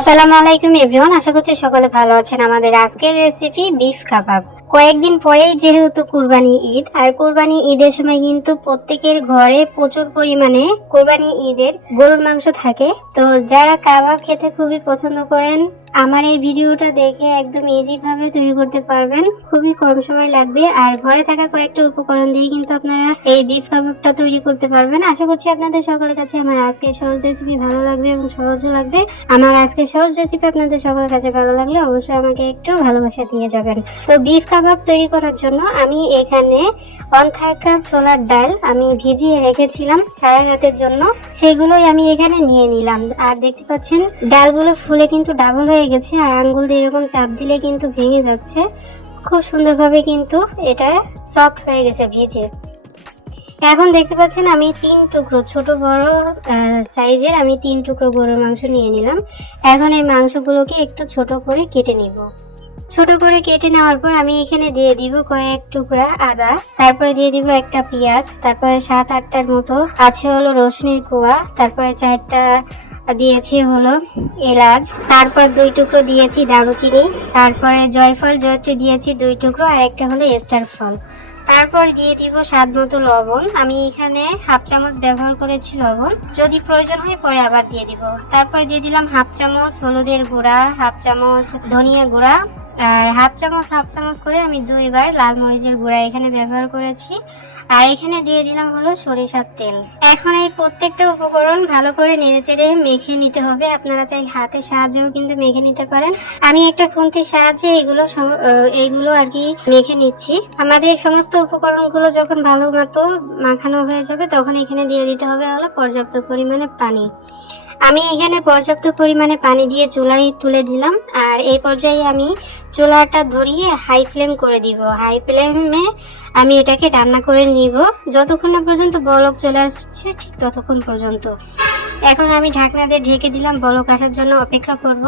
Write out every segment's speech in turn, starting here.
আসসালামু আলাইকুম এভরিওয়ান, আশা করছি সকলে ভালো আছেন। আমাদের আজকের রেসিপি বিফ কাবাব। কয়েকদিন পরেই যেহেতু কুরবানি ঈদ, আর কুরবানি ঈদের সময় কিন্তু প্রত্যেকের ঘরে প্রচুর পরিমাণে কুরবানি ঈদের গরুর মাংস থাকে। তো যারা কাবাব খেতে খুবই পছন্দ করেন, আমার এই ভিডিওটা দেখে একদম ইজি ভাবে তৈরি করতে পারবেন। খুবই কম সময় লাগবে, আর ঘরে থাকা কয়েকটা উপকরণ দিয়ে কিন্তু আপনারা এই বিফ কাবাবটা তৈরি করতে পারবেন। আশা করছি আপনাদের সকলের কাছে আমার আজকের সহজ রেসিপি ভালো লাগবে এবং সহজও লাগবে। আমার আজকে সহজ রেসিপি আপনাদের সকলের কাছে ভালো লাগলে অবশ্যই আমাকে একটু ভালোবাসা দিয়ে যাবেন। তো বিফ কাবাব তৈরি করার জন্য আমি এখানে 1/3 কাপ ছোলার ডাল আমি ভিজিয়ে রেখেছিলাম সারা রাতের জন্য, সেগুলোই আমি এখানে নিয়ে নিলাম। আর দেখতে পাচ্ছেন ডালগুলো ফুলে কিন্তু ডাবল হয়ে গেছে, আর আঙ্গুল দিয়ে এরকম চাপ দিলে কিন্তু ভেঙে যাচ্ছে। খুব সুন্দরভাবে কিন্তু এটা সফট হয়ে গেছে ভিজে। এখন দেখতে পাচ্ছেন আমি 3 টুকরো ছোট বড় সাইজের আমি 3 টুকরো গরুর মাংস নিয়ে নিলাম। এখন এই মাংসগুলোকে একটু ছোট করে কেটে নিব। ছোট করে কেটে নেওয়ার পর আমি এখানে দিয়ে দিব কয়েক টুকরা আদা, তারপরে দিয়ে দিব একটা পেঁয়াজ, তারপরে 7-8টার মতো আছে হলো রসুনের কোয়া, তারপরে 4টা দিয়েছি হলো এলাচ, তারপর 2 টুকরো দিয়েছি দারুচিনি, তারপরে জয়ফল জয়ত্রী দিয়েছি 2 টুকরো, আর একটা হলো স্টার ফল। তারপর দিয়ে দিব স্বাদ মতো লবণ। আমি এখানে 1/2 চামচ ব্যবহার করেছি লবণ, যদি প্রয়োজন হয় পরে আবার দিয়ে দিব। তারপর দিয়ে দিলাম 1/2 চামচ হলুদের গুঁড়া, 1/2 চামচ ধনিয়া গুঁড়া, আর 1/2 চামচ করে আমি 2বার লাল মরিচের গুঁড়া এখানে ব্যবহার করেছি। আর এখানে দিয়ে দিলাম হলো সরিষার তেল। এখন এই প্রত্যেকটা উপকরণ ভালো করে নেড়েচেড়ে মেখে নিতে হবে। আপনারা চাই হাতের সাহায্যেও কিন্তু মেখে নিতে পারেন। আমি একটা খুন্তির সাহায্যে এইগুলো আর কি মেখে নিচ্ছি। আমাদের সমস্ত উপকরণগুলো যখন ভালো মতো মাখানো হয়ে যাবে তখন এখানে দিয়ে দিতে হবে হলো পর্যাপ্ত পরিমাণে পানি। আমি এখানে পর্যাপ্ত পরিমাণে পানি দিয়ে চুলায় তুলে দিলাম, আর এই পর্যায়ে আমি চুলাটা ধরিয়ে হাই ফ্লেম করে দিব। হাই ফ্লেমে আমি এটাকে রান্না করে নিব যতক্ষণ না পর্যন্ত বলক চলে আসছে, ঠিক ততক্ষণ পর্যন্ত। এখন আমি ঢাকনা দিয়ে ঢেকে দিলাম, বলক আসার জন্য অপেক্ষা করব।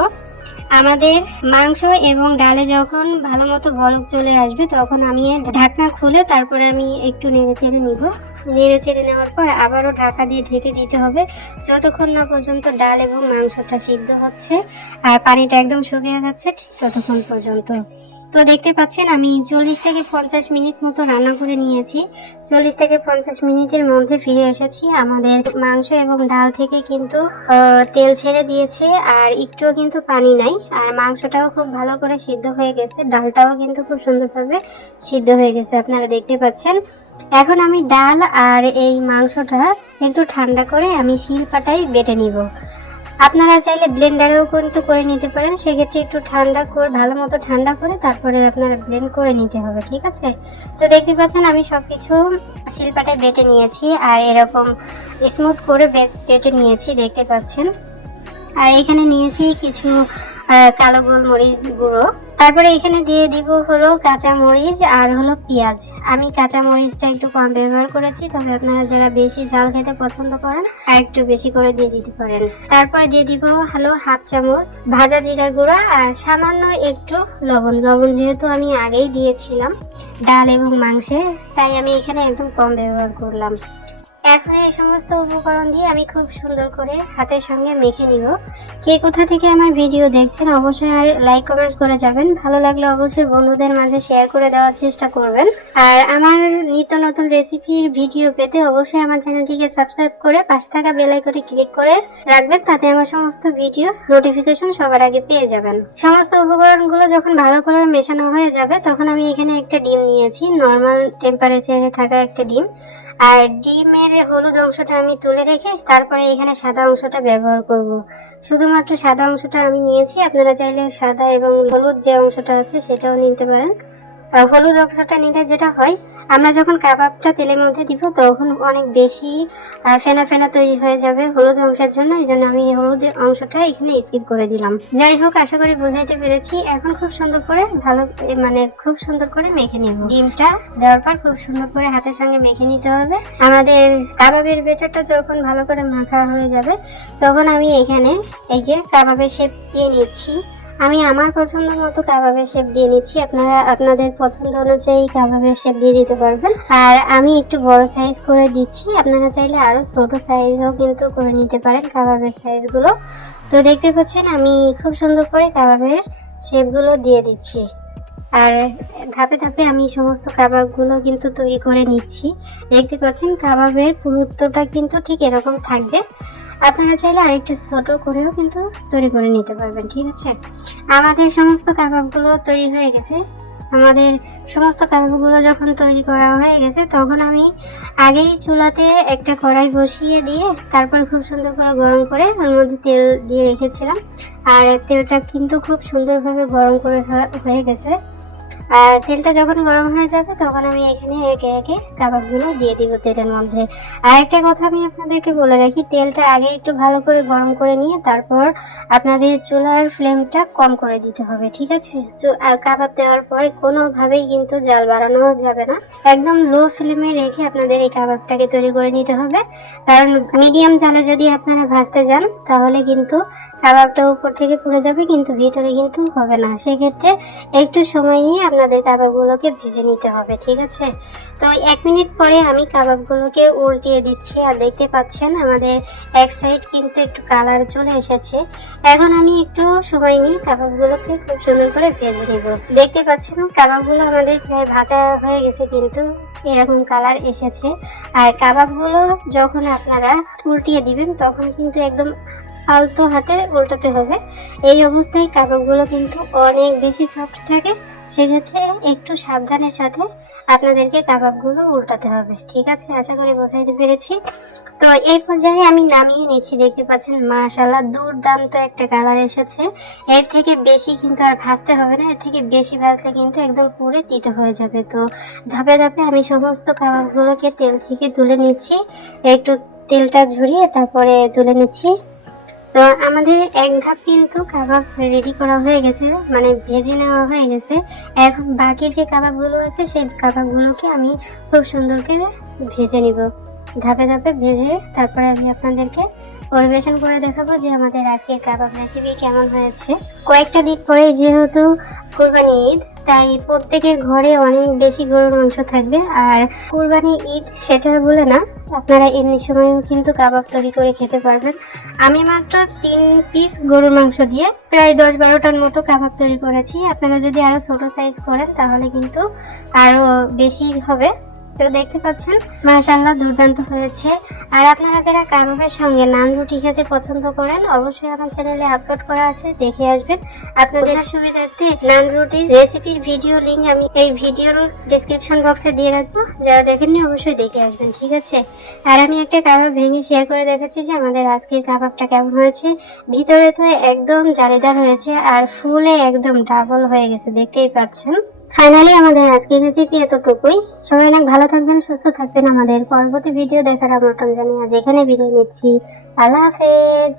আমাদের মাংস এবং ডালে যখন ভালো মতো বলক চলে আসবে তখন আমি ঢাকনা খুলে তারপরে আমি একটু নেড়ে চেড়ে নিব। নেড়ে চেড়ে নেওয়ার পর আবারও ঢাকা দিয়ে ঢেকে দিতে হবে যতক্ষণ না পর্যন্ত ডাল এবং মাংসটা সিদ্ধ হচ্ছে আর পানিটা একদম শুকিয়ে যাচ্ছে, ঠিক ততক্ষণ পর্যন্ত। তো দেখতে পাচ্ছেন আমি 40 থেকে 50 মিনিট মতো রান্না করে নিয়েছি। 40 থেকে 50 মিনিটের মধ্যে ফিরে এসেছি। আমাদের মাংস এবং ডাল থেকে কিন্তু তেল ছেড়ে দিয়েছে, আর একটুও কিন্তু পানি নাই, আর মাংসটাও খুব ভালো করে সিদ্ধ হয়ে গেছে, ডালটাও কিন্তু খুব সুন্দরভাবে সিদ্ধ হয়ে গেছে, আপনারা দেখতে পাচ্ছেন। এখন আমি ডাল আর এই মাংসটা একটু ঠান্ডা করে আমি শিলপাটায় বেটে নিব। আপনারা চাইলে ব্লেন্ডারেও কিন্তু করে নিতে পারেন, সেক্ষেত্রে একটু ঠান্ডা করে ভালো মতো ঠান্ডা করে তারপরে আপনারা ব্লেন্ড করে নিতে হবে, ঠিক আছে। তো দেখতে পাচ্ছেন আমি সবকিছু শিলপাটায় বেটে নিয়েছি, আর এরকম স্মুথ করে বেটে নিয়েছি, দেখতে পাচ্ছেন। আর এখানে নিয়েছি কিছু কালো গোলমরিচ গুঁড়ো, তারপরে এখানে দিয়ে দিব হলো কাঁচা মরিচ আর হলো পেঁয়াজ। আমি কাঁচা মরিচটা একটু কম ব্যবহার করেছি, তবে আপনারা যারা বেশি ঝাল খেতে পছন্দ করেন আর একটু বেশি করে দিয়ে দিতে পারেন। তারপরে দিয়ে দিব হলো 1/2 চামচ ভাজা জিরা গুঁড়া, আর সামান্য একটু লবণ। লবণ যেহেতু আমি আগেই দিয়েছিলাম ডাল এবং মাংসে, তাই আমি এখানে একদম কম ব্যবহার করলাম। এখন এই সমস্ত উপকরণ দিয়ে আমি খুব সুন্দর করে হাতের সঙ্গে মেখে নিব। কে কোথা থেকে আমার ভিডিও দেখছেন অবশ্যই লাইক কমেন্টস করে যাবেন। ভালো লাগলে অবশ্যই বন্ধুদের মাঝে শেয়ার করে দেওয়ার চেষ্টা করবেন। আর আমার নিত্য নতুন রেসিপির ভিডিও পেতে অবশ্যই আমার চ্যানেলটিকে সাবস্ক্রাইব করে পাশে থাকা বেল আইকনে ক্লিক করে রাখবেন, তাতে আমার সমস্ত ভিডিও নোটিফিকেশন সবার আগে পেয়ে যাবেন। সমস্ত উপকরণগুলো যখন ভালো করে মেশানো হয়ে যাবে তখন আমি এখানে একটা ডিম নিয়েছি, নর্মাল টেম্পারেচারে থাকা একটা ডিম। আর ডিমের হলুদ অংশটা আমি তুলে রেখে তারপরে এখানে সাদা অংশটা ব্যবহার করব। শুধুমাত্র সাদা অংশটা আমি নিয়েছি, আপনারা চাইলে সাদা এবং হলুদ যে অংশটা আছে সেটাও নিতে পারেন। হলুদ অংশটা নিলে যেটা হয়, আমরা যখন কাবাবটা তেলের মধ্যে দিব তখন অনেক বেশি ফেনা ফেনা তৈরি হয়ে যাবে হলুদ অংশের জন্য, এই জন্য আমি হলুদের অংশটা এখানে স্কিপ করে দিলাম। যাই হোক, আশা করি বোঝাইতে পেরেছি। এখন খুব সুন্দর করে খুব সুন্দর করে মেখে নেব। ডিমটা দেওয়ার পর খুব সুন্দর করে হাতের সঙ্গে মেখে নিতে হবে। আমাদের কাবাবের ব্যাটারটা যখন ভালো করে মাখা হয়ে যাবে তখন আমি এখানে এই যে কাবাবের শেপ দিয়ে নিচ্ছি। আমি আমার পছন্দ মতো কাবাবের শেপ দিয়ে নিচ্ছি, আপনারা আপনাদের পছন্দ অনুযায়ী কাবাবের শেপ দিয়ে দিতে পারবেন। আর আমি একটু বড় সাইজ করে দিচ্ছি, আপনারা চাইলে আরো ছোট সাইজও কিন্তু করে নিতে পারেন কাবাবের সাইজগুলো। তো দেখতে পাচ্ছেন আমি খুব সুন্দর করে কাবাবের শেপগুলো দিয়ে দিচ্ছি। আর ধাপে ধাপে আমি সমস্ত কাবাবগুলো কিন্তু তৈরি করে নিচ্ছি। দেখতে পাচ্ছেন কাবাবের পুরুত্বটা কিন্তু ঠিক এরকম থাকবে। আপনারা চাইলে আরেকটু ছোট করেও কিন্তু তৈরি করে নিতে পারবেন, ঠিক আছে। আমাদের সমস্ত কাবাবগুলো তৈরি হয়ে গেছে। আমাদের সমস্ত কাবাবগুলো যখন তৈরি করা হয়ে গেছে তখন আমি আগেই চুলাতে একটা কড়াই বসিয়ে দিয়ে তারপর খুব সুন্দর করে গরম করে ওর মধ্যে তেল দিয়ে রেখেছিলাম। আর তেলটা কিন্তু খুব সুন্দরভাবে গরম করে হয়ে গেছে। আর তেলটা যখন গরম হয়ে যাবে তখন আমি এখানে একে একে কাবাবগুলো দিয়ে দিব তেলের মধ্যে। আর একটা কথা আমি আপনাদেরকে বলে রাখি, তেলটা আগে একটু ভালো করে গরম করে নিয়ে তারপর আপনাদের চুলার ফ্লেমটা কম করে দিতে হবে, ঠিক আছে। আর কাবাব দেওয়ার পরে কোনোভাবেই কিন্তু জাল বাড়ানো যাবে না, একদম লো ফ্লেমে রেখে আপনাদের এই কাবাবটাকে তৈরি করে নিতে হবে। কারণ মিডিয়াম জালে যদি আপনারা ভাজতে যান তাহলে কিন্তু কাবাবটা উপর থেকে পুড়ে যাবে কিন্তু ভিতরে কিন্তু হবে না। সেক্ষেত্রে একটু সময় নিয়ে আপনাদের কাবাবগুলোকে ভেজে নিতে হবে, ঠিক আছে। তো 1 মিনিট পরে আমি কাবাবগুলোকে উল্টিয়ে দিচ্ছি। আর দেখতে পাচ্ছেন আমাদের এক সাইড কিন্তু একটু কালার চলে এসেছে। এখন আমি একটু সময় নিয়ে কাবাবগুলোকে খুব সুন্দর করে ভেজে নিব। দেখতে পাচ্ছেন কাবাবগুলো আমাদের প্রায় ভাজা হয়ে গেছে, কিন্তু এরকম কালার এসেছে। আর কাবাবগুলো যখন আপনারা উল্টিয়ে দিবেন তখন কিন্তু একদম আলতো হাতে উল্টাতে হবে। এই অবস্থায় কাবাবগুলো কিন্তু অনেক বেশি সফট থাকে, সেক্ষেত্রে একটু সাবধানের সাথে আপনাদেরকে কাবাবগুলো উল্টাতে হবে, ঠিক আছে। আশা করি বোঝাইতে পেরেছি। তো এই পর্যায়ে আমি নামিয়ে নিচ্ছি। দেখতে পাচ্ছেন মাশাআল্লাহ দুর্দান্ত একটা কালার এসেছে। এর থেকে বেশি কিন্তু আর ভাজতে হবে না, এর থেকে বেশি ভাজলে কিন্তু একদম পুড়ে তিতো হয়ে যাবে। তো ধাপে ধাপে আমি সমস্ত কাবাবগুলোকে তেল থেকে তুলে নিচ্ছি, একটু তেলটা ঝরিয়ে তারপরে তুলে নিচ্ছি। তো আমাদের এক ধাপ কিন্তু কাবাব রেডি করা হয়ে গেছে, মানে ভেজে নেওয়া হয়ে গেছে। এখন বাকি যে কাবাবগুলো আছে সেই কাবাবগুলোকে আমি খুব সুন্দর করে ভেজে নিব। ধাপে ধাপে ভেজে তারপরে আমি আপনাদেরকে পরিবেশন করে দেখাবো যে আমাদের আজকের কাবাব রেসিপি কেমন হয়েছে। কয়েকটা দিন পরে যেহেতু কুরবানি ঈদ, তাই প্রত্যেকের ঘরে অনেক বেশি গরুর মাংস থাকবে। আর কুরবানি ঈদ সেটা বলে না, আপনারা এমনি সময়ও কিন্তু কাবাব তৈরি করে খেতে পারবেন। আমি মাত্র 3 পিস গরুর মাংস দিয়ে প্রায় 10-12টার মতো কাবাব তৈরি করেছি। আপনারা যদি আরো ছোট সাইজ করেন তাহলে কিন্তু আরো বেশি হবে। তো দেখতে পাচ্ছেন মাশাআল্লাহ দুর্দান্ত হয়েছে। আর আপনারা যারা কাবাবের সঙ্গে নান রুটি খেতে পছন্দ করেন অবশ্যই আমার চ্যানেলে আপলোড করা আছে, দেখে আসবেন। আপনাদের সুবিধার্থে নান রুটির রেসিপির ভিডিও লিংক আমি এই ভিডিওর ডেসক্রিপশন বক্সে দিয়ে রাখবো, যারা দেখেননি অবশ্যই দেখে আসবেন, ঠিক আছে। আর আমি একটা কাবাব ভেঙে শেয়ার করে দেখাচ্ছি যে আমাদের আজকের কাবাবটা কেমন হয়েছে। ভিতরে তো একদম জালিদার হয়েছে আর ফুলে একদম ডাবল হয়ে গেছে, দেখতেই পাচ্ছেন। ফাইনালি আমাদের আজকের রেসিপি এতটুকুই। সবাই অনেক ভালো থাকবেন, সুস্থ থাকবেন। আমাদের পরবর্তী ভিডিও দেখার আমন্ত্রণ জানিয়ে আজ এখানে বিদায় নিচ্ছি। আল্লাহ হাফেজ।